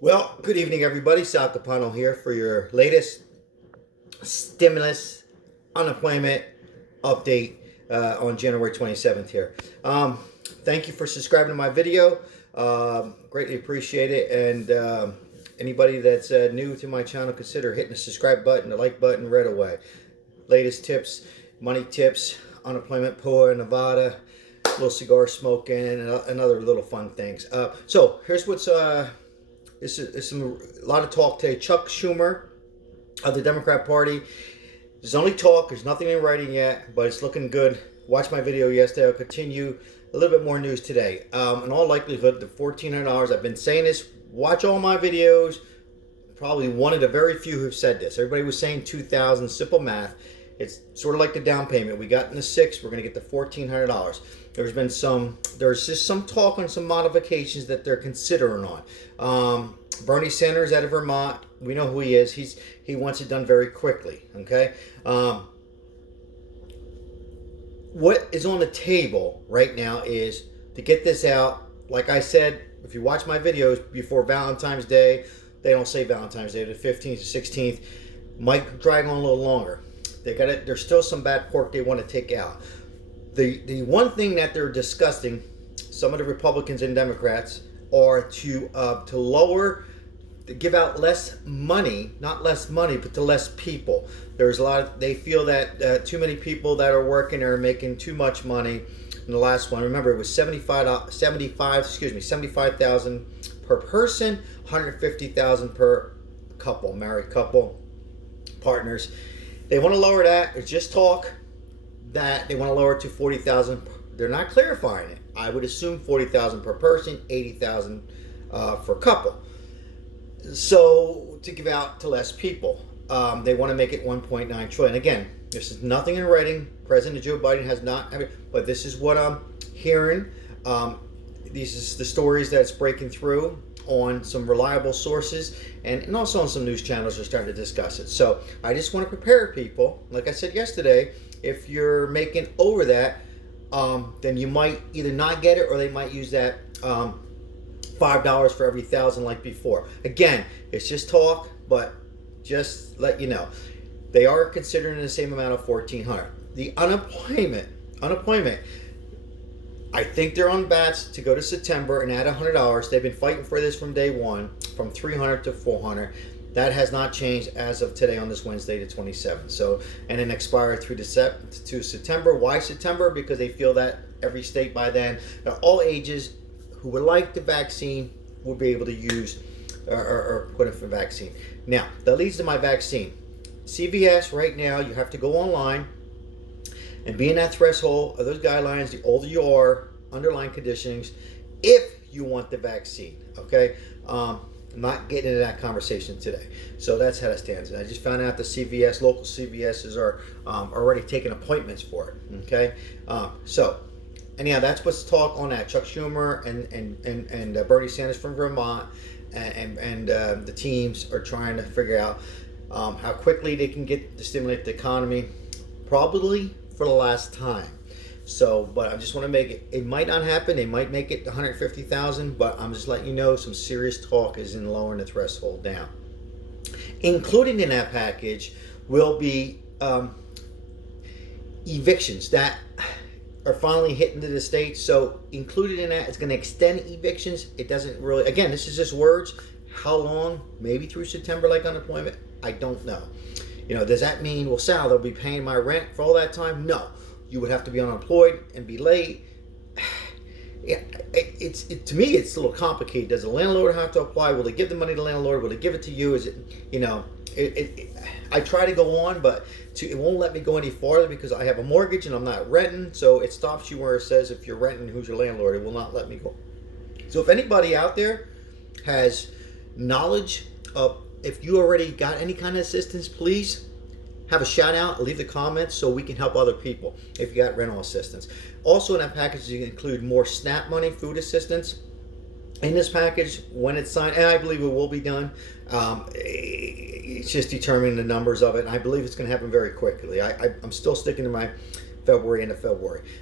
Well, good evening, everybody. Sal Capano here for your latest stimulus unemployment update on January 27th here. Thank you for subscribing to my video. Greatly appreciate it. And anybody that's new to my channel, consider hitting the subscribe button, the like button right away. Latest tips, money tips, unemployment poor in Nevada, little cigar smoking, and other little fun things. So here's what's... There's a lot of talk today. Chuck Schumer of the Democrat Party. There's only talk. There's nothing in writing yet, but it's looking good. Watch my video yesterday. I'll continue a little bit more news today. In all likelihood, the $1,400. I've been saying this. Watch all my videos. Probably one of the very few who've said this. Everybody was saying $2,000. Simple math. It's sort of like the down payment. We got in the $6,000. We're going to get the $1,400. There's just some talk on some modifications that they're considering on. Bernie Sanders out of Vermont, we know who he is. He wants it done very quickly. Okay. What is on the table right now is to get this out. Like I said, if you watch my videos before Valentine's Day, they don't say Valentine's Day, the 15th to 16th. Might drag on a little longer. There's still some bad pork they want to take out. The one thing that they're discussing, some of the Republicans and Democrats, are to give out less money, not less money, but to less people. There's they feel that too many people that are working are making too much money. In the last one, remember, it was $75,000 per person, $150,000 per couple, married couple, partners. They want to lower that. It's just talk. That they want to lower it to $40,000. They're not clarifying it. I would assume $40,000 per person, $80,000 for a couple. So to give out to less people, they want to make it $1.9 trillion. Again, this is nothing in writing. President Joe Biden has not, but this is what I'm hearing. These is the stories that's breaking through on some reliable sources, and also on some news channels are starting to discuss it. So I just want to prepare people. Like I said yesterday, if you're making over that, then you might either not get it, or they might use that $5 for every 1,000 like before. Again, it's just talk, but just let you know, they are considering the same amount of $1,400. The unemployment. I think they're on bats to go to September and add $100. They've been fighting for this from day one, from $300 to $400. That has not changed as of today on this Wednesday, the 27th. So, and then expire through to September. Why September? Because they feel that every state by then, all ages who would like the vaccine will be able to use or put in for vaccine. Now, that leads to my vaccine. CVS right now, you have to go online and be in that threshold of those guidelines. The older you are, underlying conditions, if you want the vaccine. Okay. I'm not getting into that conversation today. So that's how that stands. And I just found out the local CVSs are already taking appointments for it. Okay. So anyhow, that's what's talk on that. Chuck Schumer and Bernie Sanders from Vermont and the teams are trying to figure out how quickly they can stimulate the economy, probably for the last time. So, but I just want to make it. It might not happen. They might make it 150,000, but I'm just letting you know some serious talk is in lowering the threshold down. Including in that package will be evictions that are finally hitting to the states. So included in that, it's going to extend evictions. It doesn't really. Again, this is just words. How long? Maybe through September, like unemployment. I don't know. Does that mean, well, Sal, they'll be paying my rent for all that time? No. You would have to be unemployed and be late. Yeah, to me, it's a little complicated. Does the landlord have to apply? Will they give the money to the landlord? Will they give it to you? Is it, I try to go on, but it won't let me go any farther because I have a mortgage and I'm not renting. So it stops you where it says if you're renting, who's your landlord? It will not let me go. So if anybody out there has knowledge of, if you already got any kind of assistance, please have a shout out, leave the comments so we can help other people if you got rental assistance. Also in that package, you can include more SNAP money, food assistance. In this package, when it's signed, and I believe it will be done, it's just determining the numbers of it, and I believe it's going to happen very quickly. I'm still sticking to my February.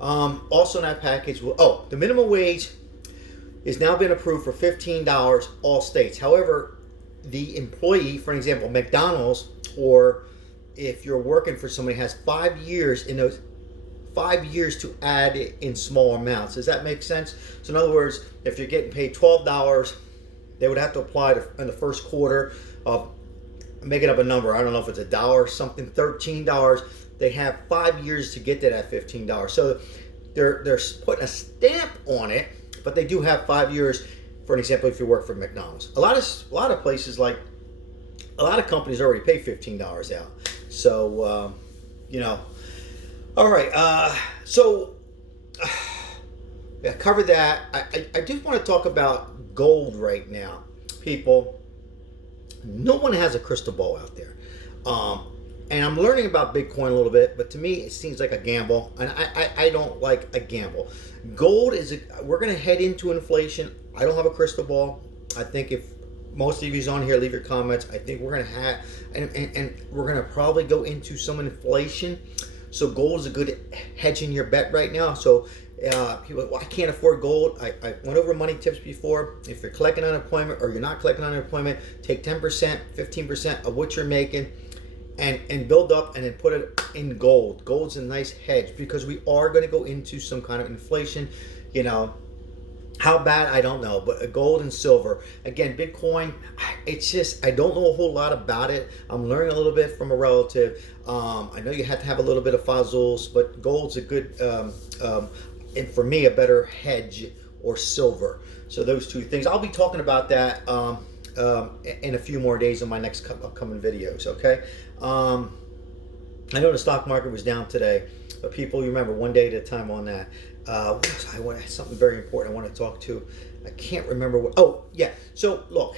Also in that package, the minimum wage is now been approved for $15 all states. However, the employee, for example, McDonald's, or if you're working for somebody, has 5 years. In those 5 years to add it in small amounts. Does that make sense? So in other words, if you're getting paid $12, they would have to apply in the first quarter of, making up a number, I don't know if it's $1 something, $13. They have 5 years to get to that $15. So they're putting a stamp on it, but they do have 5 years. For an example, if you work for McDonald's, a lot of places, like a lot of companies already pay $15 out. So all right. So I covered that. I do want to talk about gold right now, people. No one has a crystal ball out there. And I'm learning about Bitcoin a little bit, but to me, it seems like a gamble, and I don't like a gamble. Gold we're going to head into inflation. I don't have a crystal ball. I think if most of you's on here, leave your comments. I think we're going to have, and we're going to probably go into some inflation. So gold is a good hedge in your bet right now. So people, well, I can't afford gold. I went over money tips before. If you're collecting unemployment or you're not collecting unemployment, take 10%, 15% of what you're making, and build up and then put it in gold. Gold's a nice hedge because we are going to go into some kind of inflation. How bad, I don't know, but gold and silver. Again, Bitcoin, it's just, I don't know a whole lot about it. I'm learning a little bit from a relative. I know you have to have a little bit of fossils, but gold's a good, and for me, a better hedge, or silver. So those two things. I'll be talking about that in a few more days in my next upcoming videos, okay? I know the stock market was down today, but people, you remember, one day at a time on that. Something very important I want to talk to. I can't remember what. Oh, yeah. So look,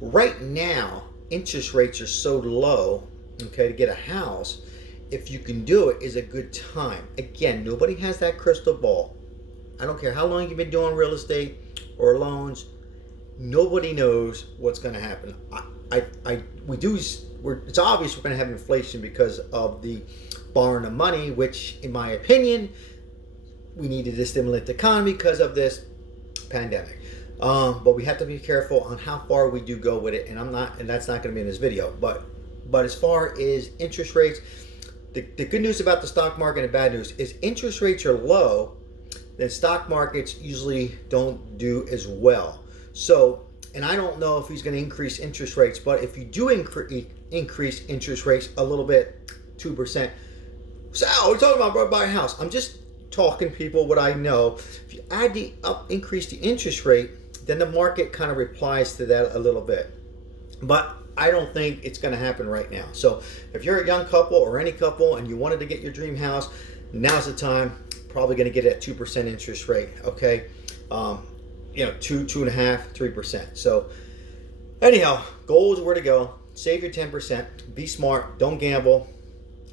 right now interest rates are so low. Okay, to get a house, if you can do it, is a good time. Again, nobody has that crystal ball. I don't care how long you've been doing real estate or loans. Nobody knows what's going to happen. It's obvious we're going to have inflation because of the borrowing of money, which, in my opinion, we needed to stimulate the economy because of this pandemic. But we have to be careful on how far we do go with it, and that's not going to be in this video. But as far as interest rates, the good news about the stock market and bad news is interest rates are low, then stock markets usually don't do as well. So, and I don't know if he's going to increase interest rates, but if you do increase interest rates a little bit, 2%. Sal, we're talking about buying a house. I'm just talking, people, what I know. If you increase the interest rate, then the market kind of replies to that a little bit. But I don't think it's going to happen right now. So if you're a young couple or any couple and you wanted to get your dream house, now's the time. Probably going to get at 2% interest rate. Okay, 2.5%, 3%. So anyhow, gold is where to go. Save your 10%. Be smart. Don't gamble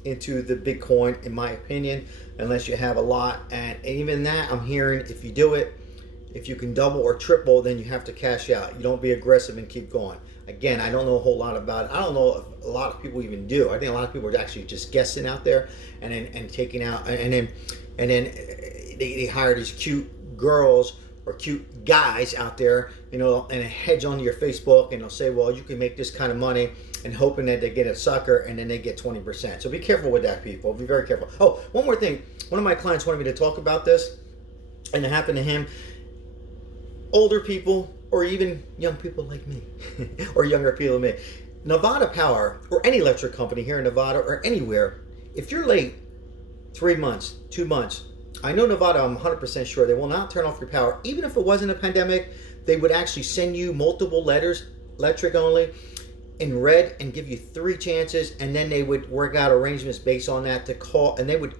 into the Bitcoin, in my opinion, unless you have a lot. And even that, I'm hearing, if you do it, if you can double or triple, then you have to cash out. You don't be aggressive and keep going. Again, I don't know a whole lot about it. I don't know if a lot of people even do. I think a lot of people are actually just guessing out there and taking out, and then they hire these cute girls or cute guys out there, and hedge onto your Facebook, and they'll say, well, you can make this kind of money, and hoping that they get a sucker, and then they get 20%. So be careful with that, people. Be very careful. Oh, one more thing. One of my clients wanted me to talk about this, and it happened to him. Older people, or even young people like me, or younger people like me. Nevada Power, or any electric company here in Nevada or anywhere, if you're late 3 months, 2 months, I know Nevada, I'm 100% sure, they will not turn off your power. Even if it wasn't a pandemic, they would actually send you multiple letters, electric only, in red, and give you 3 chances, and then they would work out arrangements based on that to call, and they would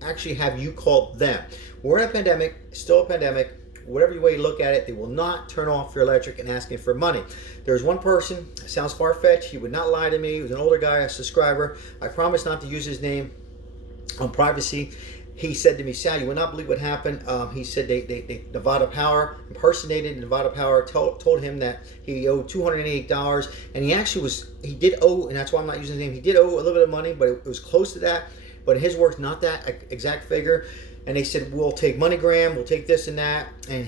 actually have you call them. We're in a pandemic, still a pandemic. Whatever way you look at it, they will not turn off your electric and asking for money. There's one person, sounds far-fetched, he would not lie to me. He was an older guy, a subscriber. I promised not to use his name on privacy. He said to me, Sal, you will not believe what happened. He said they Nevada Power impersonated Nevada Power, told him that he owed $288, and he did owe, and that's why I'm not using his name, he did owe a little bit of money, but it was close to that. But his work's not that exact figure. and they said, we'll take MoneyGram, we'll take this and that. And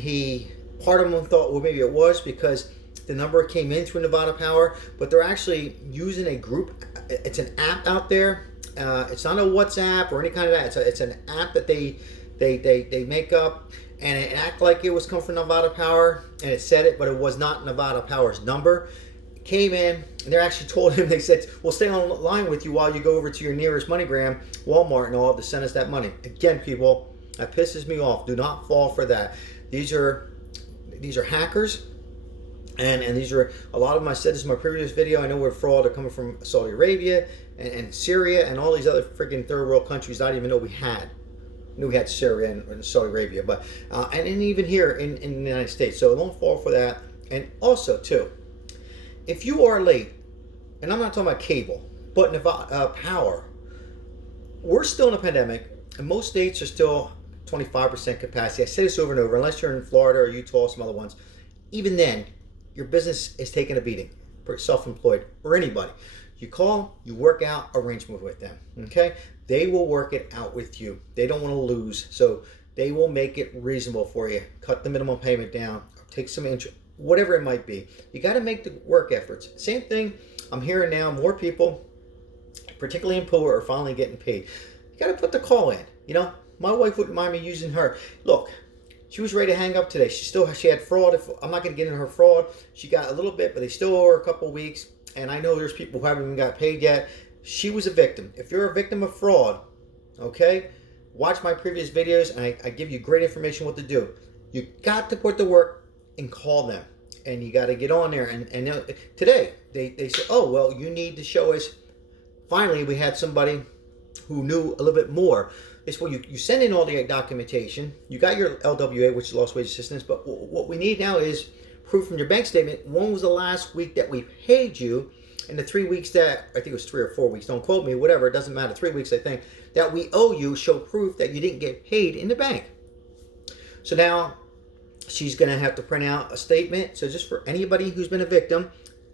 part of them thought, well, maybe it was because the number came in through Nevada Power, but they're actually using a group. It's an app out there. It's not a WhatsApp or any kind of that. It's an app that they make up, and it act like it was come from Nevada Power, and it said it, but it was not Nevada Power's number. It came in, and they actually told him, they said, we'll stay online with you while you go over to your nearest MoneyGram, Walmart and all, to send us that money. Again, people, that pisses me off. Do not fall for that. These are hackers. And these are, a lot of them, I said this in my previous video, I know where fraud are coming from Saudi Arabia and Syria and all these other freaking third world countries I didn't even know we had. I knew we had Syria and Saudi Arabia, but and even here in the United States. So don't fall for that. And also, too, if you are late, and I'm not talking about cable, but Nevada Power, we're still in a pandemic, and most states are still 25% capacity. I say this over and over, unless you're in Florida or Utah or some other ones. Even then, your business is taking a beating, self-employed or anybody. You call, you work out arrangement with them, okay? They will work it out with you. They don't want to lose, so they will make it reasonable for you. Cut the minimum payment down, take some interest, whatever it might be. You got to make the work efforts. Same thing, I'm hearing now more people, particularly in poor, are finally getting paid. You got to put the call in. You know, my wife wouldn't mind me using her. Look, she was ready to hang up today. She had fraud. I'm not going to get into her fraud. She got a little bit, but they still owe her a couple weeks. And I know there's people who haven't even got paid yet. She was a victim. If you're a victim of fraud, okay, watch my previous videos, and I give you great information what to do. You got to put the work and call them. And you got to get on there. And today, they said, oh, well, you need to show us. Finally, we had somebody who knew a little bit more. It's well, you send in all the documentation. You got your LWA, which is lost wage assistance, but what we need now is proof from your bank statement. When was the last week that we paid you? And the 3 weeks that, I think it was 3 or 4 weeks, don't quote me, whatever, it doesn't matter, 3 weeks I think, that we owe you, show proof that you didn't get paid in the bank. So now she's going to have to print out a statement. So just for anybody who's been a victim,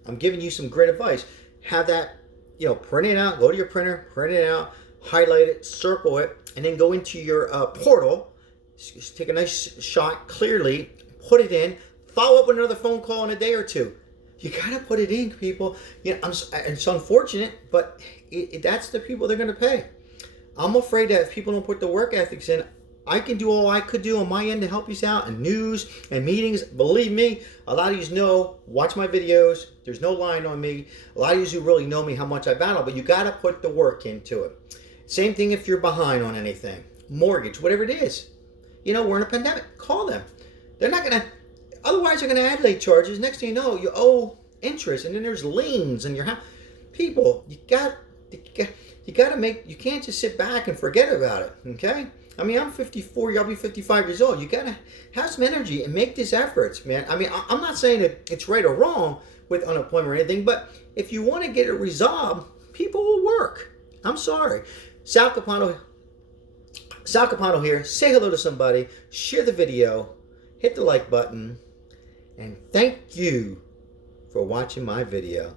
I'm giving you some great advice. Have that, print it out, go to your printer, print it out, highlight it, circle it, and then go into your portal, just take a nice shot clearly, put it in, follow up with another phone call in a day or two. You got to put it in, people. It's unfortunate, but that's the people they're going to pay. I'm afraid that if people don't put the work ethics in, I can do all I could do on my end to help you out in news and meetings. Believe me, a lot of you know, watch my videos. There's no lying on me. A lot of you who really know me, how much I battle, but you got to put the work into it. Same thing if you're behind on anything, mortgage, whatever it is. We're in a pandemic. Call them. They're not going to, otherwise they're going to add late charges. Next thing you know, you owe interest, and then there's liens in your house. People, you got to make, you can't just sit back and forget about it, okay? I mean, I'm 54, I'll be 55 years old. You got to have some energy and make these efforts, man. I mean, I'm not saying that it's right or wrong with unemployment or anything, but if you want to get it resolved, people will work. I'm sorry. Sal Capano here. Say hello to somebody. Share the video. Hit the like button. And thank you for watching my video.